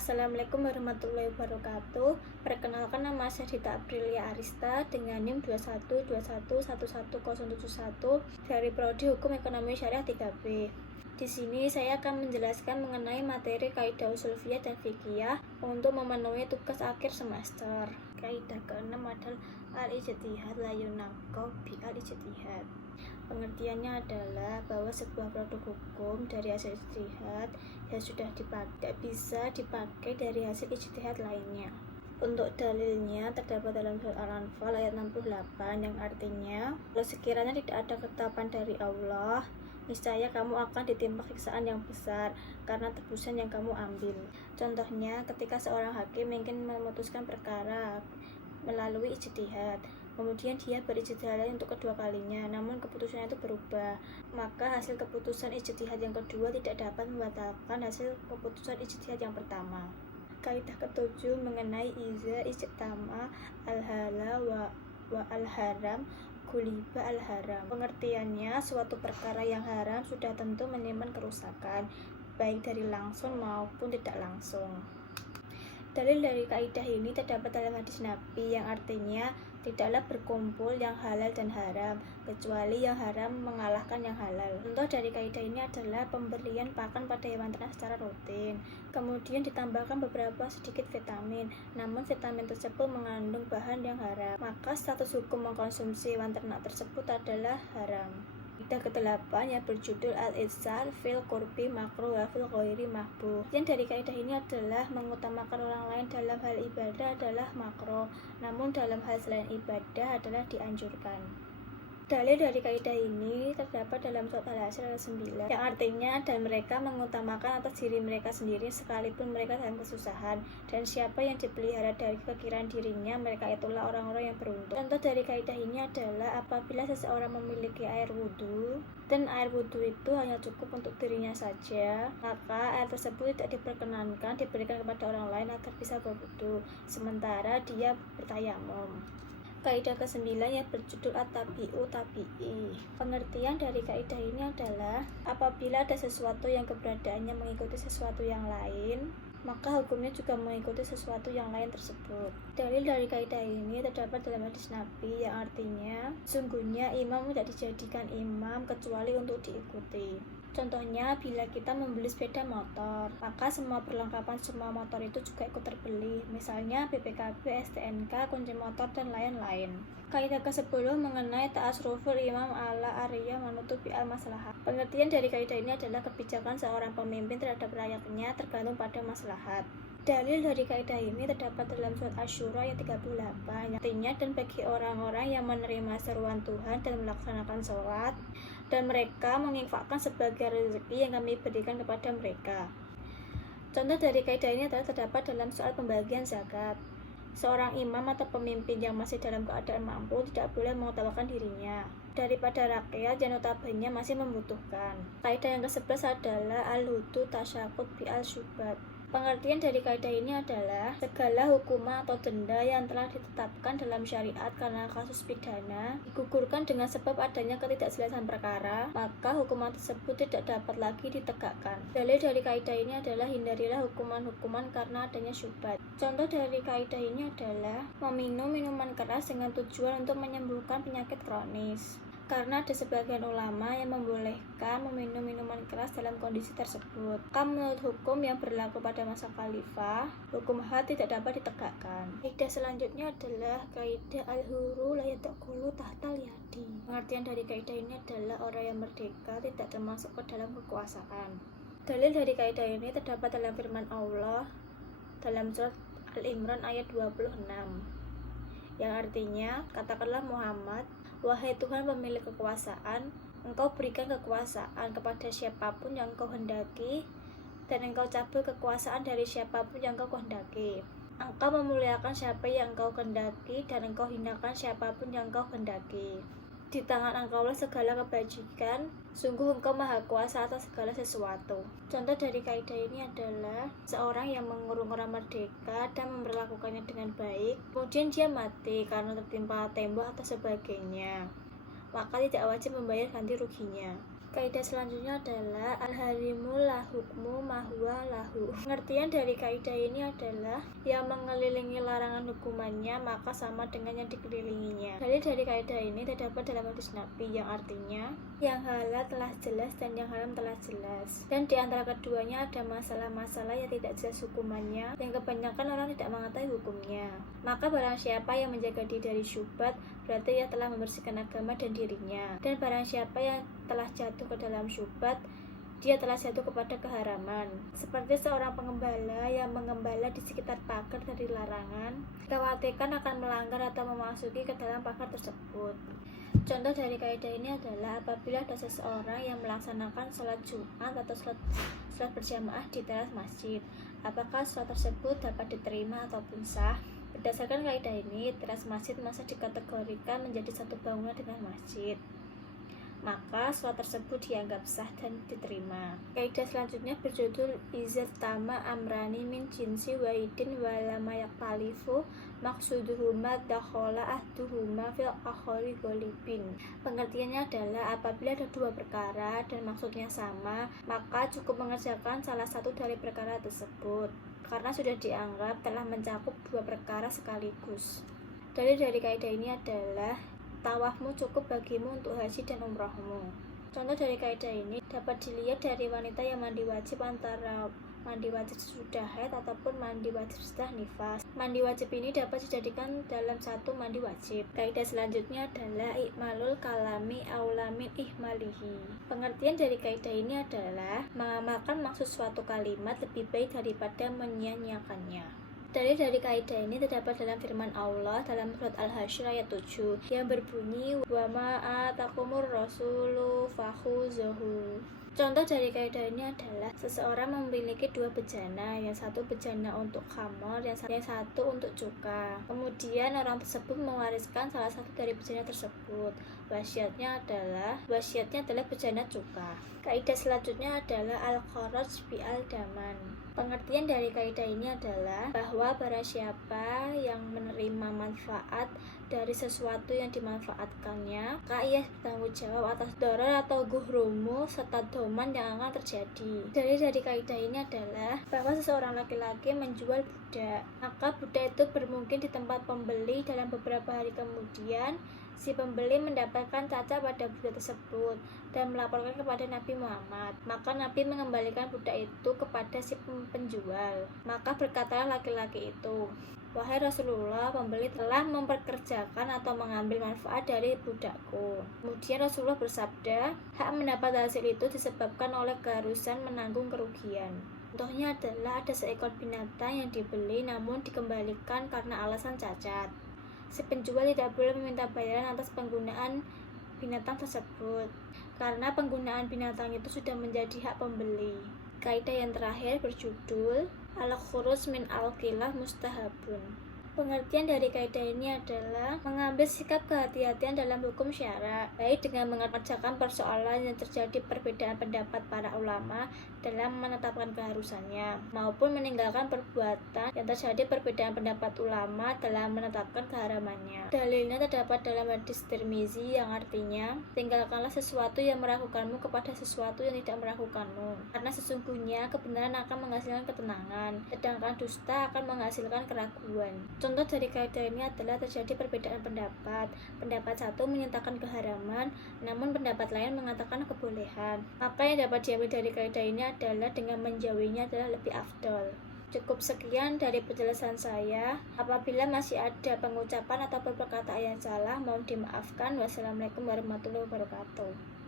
Assalamualaikum warahmatullahi wabarakatuh. Perkenalkan, nama saya Dita Aprilia Arista dengan NIM 2121111071 dari Prodi Hukum Ekonomi Syariah 3B. Di sini saya akan menjelaskan mengenai materi kaidah usul fiqh dan fikih untuk memenuhi tugas akhir semester. Kaidah ke-6 adalah al-ijtihad la yunaqab bi al-ijtihad. Pengertiannya adalah bahwa sebuah produk hukum dari hasil ijtihad yang sudah dipakai bisa dipakai dari hasil ijtihad lainnya. Untuk dalilnya terdapat dalam surat Al-Anfal ayat 68 yang artinya, kalau sekiranya tidak ada ketetapan dari Allah, niscaya kamu akan ditimpa siksaan yang besar karena tebusan yang kamu ambil. Contohnya, ketika seorang hakim ingin memutuskan perkara melalui ijtihad, kemudian dia berijtihad untuk kedua kalinya, namun keputusannya itu berubah, maka hasil keputusan ijtihad yang kedua tidak dapat membatalkan hasil keputusan ijtihad yang pertama. Kaidah ke-7 mengenai iza ijtama al-halal wa al-haram guliba al-haram. Pengertiannya, suatu perkara yang haram sudah tentu menyimpan kerusakan, baik dari langsung maupun tidak langsung. Dalil dari kaidah ini terdapat dalam hadis Nabi yang artinya tidaklah berkumpul yang halal dan haram, kecuali yang haram mengalahkan yang halal. Contoh dari kaidah ini adalah pemberian pakan pada hewan ternak secara rutin, kemudian ditambahkan beberapa sedikit vitamin, namun vitamin tersebut mengandung bahan yang haram, maka status hukum mengkonsumsi hewan ternak tersebut adalah haram. Kaidah ke-8 yang berjudul al-ihsar fil qurbi makruh wa fil ghairi mahbub. Yang dari kaidah ini adalah mengutamakan orang lain dalam hal ibadah adalah makruh, namun dalam hal selain ibadah adalah dianjurkan. Dalil dari kaidah ini terdapat dalam surat Al-Hasyr ayat 9 yang artinya, dan mereka mengutamakan atas diri mereka sendiri sekalipun mereka dalam kesusahan, dan siapa yang dipelihara dari kekiraan dirinya, mereka itulah orang-orang yang beruntung. Contoh dari kaidah ini adalah apabila seseorang memiliki air wudhu dan air wudhu itu hanya cukup untuk dirinya saja, maka air tersebut tidak diperkenankan diberikan kepada orang lain agar bisa berwudhu, sementara dia bertayamum. Kaidah ke-9 yang berjudul at-tabi'u tabi'i. Pengertian dari kaidah ini adalah apabila ada sesuatu yang keberadaannya mengikuti sesuatu yang lain, maka hukumnya juga mengikuti sesuatu yang lain tersebut. Dalil dari kaidah ini terdapat dalam hadis Nabi yang artinya, sungguhnya imam tidak dijadikan imam kecuali untuk diikuti. Contohnya, bila kita membeli sepeda motor, maka semua perlengkapan semua motor itu juga ikut terbeli, misalnya BPKB, STNK, kunci motor, dan lain-lain. Kaidah ke-10 mengenai ta'asruful imam ala arya menutupi al-maslahat. Pengertian dari kaidah ini adalah kebijakan seorang pemimpin terhadap rakyatnya tergantung pada maslahat. Dalil dari kaidah ini terdapat dalam surat Asy-Syura ayat 38, artinya, dan bagi orang-orang yang menerima seruan Tuhan dan melaksanakan sholat, dan mereka menginfakkan sebagai rezeki yang kami berikan kepada mereka. Contoh dari kaidah ini adalah terdapat dalam soal pembagian zakat. Seorang imam atau pemimpin yang masih dalam keadaan mampu tidak boleh mengutamakan dirinya daripada rakyat yang notabene masih membutuhkan. Kaidah yang ke-11 adalah al-hudu tasyakut bi al-syubat. Pengertian dari kaidah ini adalah segala hukuman atau denda yang telah ditetapkan dalam syariat karena kasus pidana digugurkan dengan sebab adanya ketidakjelasan perkara, maka hukuman tersebut tidak dapat lagi ditegakkan. Dalil dari kaidah ini adalah hindarilah hukuman-hukuman karena adanya syubhat. Contoh dari kaidah ini adalah meminum minuman keras dengan tujuan untuk menyembuhkan penyakit kronis, karena ada sebagian ulama yang membolehkan meminum minuman keras dalam kondisi tersebut. Menurut hukum yang berlaku pada masa khalifah, hukum had tidak dapat ditegakkan. Kaidah selanjutnya adalah kaidah al-hurru la yadkhulu tahtal yadi. Pengertian dari kaidah ini adalah orang yang merdeka tidak termasuk ke dalam kekuasaan. Dalil dari kaidah ini terdapat dalam firman Allah dalam surat Al-Imran ayat 26 yang artinya, katakanlah Muhammad, wahai Tuhan pemilik kekuasaan, engkau berikan kekuasaan kepada siapapun yang engkau hendaki, dan engkau cabut kekuasaan dari siapapun yang engkau kehendaki. Engkau memuliakan siapa yang engkau kehendaki, dan engkau hinakan siapapun yang engkau kehendaki. Di tangan engkaulah segala kebajikan, sungguh engkau maha kuasa atas segala sesuatu. Contoh dari kaidah ini adalah seorang yang mengurung orang merdeka dan memperlakukannya dengan baik, kemudian dia mati karena tertimpa tembok atau sebagainya, maka tidak wajib membayar ganti ruginya. Kaidah selanjutnya adalah al-harimu la hukmu mahwa lahu. Pengertian dari kaidah ini adalah yang mengelilingi larangan hukumannya maka sama dengan yang dikelilinginya. Dalil dari kaidah ini terdapat dalam hadis Nabi yang artinya yang halal telah jelas dan yang haram telah jelas. Dan di antara keduanya ada masalah-masalah yang tidak jelas hukumannya, yang kebanyakan orang tidak mengetahui hukumnya. Maka barang siapa yang menjaga diri dari syubhat, berarti ia telah membersihkan agama dan dirinya. Dan barang siapa yang telah jatuh ke dalam syubhat, dia telah jatuh kepada keharaman. Seperti seorang pengembala yang mengembala di sekitar pagar dari larangan, dikhawatirkan akan melanggar atau memasuki ke dalam pagar tersebut. Contoh dari kaidah ini adalah apabila ada seseorang yang melaksanakan sholat Jumat atau sholat berjamaah di teras masjid, apakah sholat tersebut dapat diterima ataupun sah? Berdasarkan kaidah ini, teras masjid masih dikategorikan menjadi satu bangunan dengan masjid, maka sholat tersebut dianggap sah dan diterima. Kaidah selanjutnya berjudul izat tama amrani min jinsi wahidin walama yaktalifu maksuduhuma dakhola ahduhuma fil akhari golibin. Pengertiannya adalah apabila ada dua perkara dan maksudnya sama, maka cukup mengerjakan salah satu dari perkara tersebut karena sudah dianggap telah mencakup dua perkara sekaligus. Dalil dari kaidah ini adalah tawafmu cukup bagimu untuk haji dan umrohmu. Contoh dari kaidah ini dapat dilihat dari wanita yang mandi wajib antara mandi wajib sesudah haid ataupun mandi wajib setelah nifas. Mandi wajib ini dapat dijadikan dalam satu mandi wajib. Kaidah selanjutnya adalah ikmalul kalami aulamin ihmalihi. Pengertian dari kaidah ini adalah mengamalkan maksud suatu kalimat lebih baik daripada menyia-nyiakannya. Dalil dari kaidah ini terdapat dalam firman Allah dalam surat Al-Hasyr ayat 7 yang berbunyi wa ma'atakumur rasulu fakhuzuhu. Contoh dari kaidah ini adalah seseorang memiliki dua bejana, yang satu bejana untuk khamar, yang satu untuk cuka. Kemudian orang tersebut mewariskan salah satu dari bejana tersebut. Wasiatnya adalah bejana cuka. Kaidah selanjutnya adalah al-kharaj bi al-daman. Pengertian dari kaidah ini adalah bahwa barang siapa yang menerima manfaat dari sesuatu yang dimanfaatkannya, maka ia bertanggung jawab atas darar atau guhrumu serta doman yang akan terjadi. Dalil dari kaidah ini adalah bahwa seseorang laki-laki menjual budak, maka budak itu bermungkin di tempat pembeli dalam beberapa hari kemudian si pembeli mendapatkan cacat pada budak tersebut dan melaporkan kepada Nabi Muhammad. Maka Nabi mengembalikan budak itu kepada si penjual. Maka berkatalah laki-laki itu, wahai Rasulullah, pembeli telah memperkerjakan atau mengambil manfaat dari budakku. Kemudian Rasulullah bersabda, hak mendapat hasil itu disebabkan oleh keharusan menanggung kerugian. Contohnya adalah ada seekor binatang yang dibeli namun dikembalikan karena alasan cacat. Si penjual tidak boleh meminta bayaran atas penggunaan binatang tersebut karena penggunaan binatang itu sudah menjadi hak pembeli. Kaidah yang terakhir berjudul al-khuruj min al-khilaf mustahabun. Pengertian dari kaidah ini adalah mengambil sikap kehati-hatian dalam hukum syara, baik dengan mengerjakan persoalan yang terjadi perbedaan pendapat para ulama dalam menetapkan keharusannya, maupun meninggalkan perbuatan yang terjadi perbedaan pendapat ulama dalam menetapkan keharamannya. Dalilnya terdapat dalam hadis Tirmizi yang artinya, tinggalkanlah sesuatu yang meragukanmu kepada sesuatu yang tidak meragukanmu, karena sesungguhnya kebenaran akan menghasilkan ketenangan, sedangkan dusta akan menghasilkan keraguan. Contoh dari kaidah ini adalah terjadi perbedaan pendapat. Pendapat satu menyatakan keharaman, namun pendapat lain mengatakan kebolehan. Maka yang dapat diambil dari kaidah ini adalah dengan menjauhinya adalah lebih afdol. Cukup sekian dari penjelasan saya. Apabila masih ada pengucapan atau perkataan yang salah, mohon dimaafkan. Wassalamualaikum warahmatullahi wabarakatuh.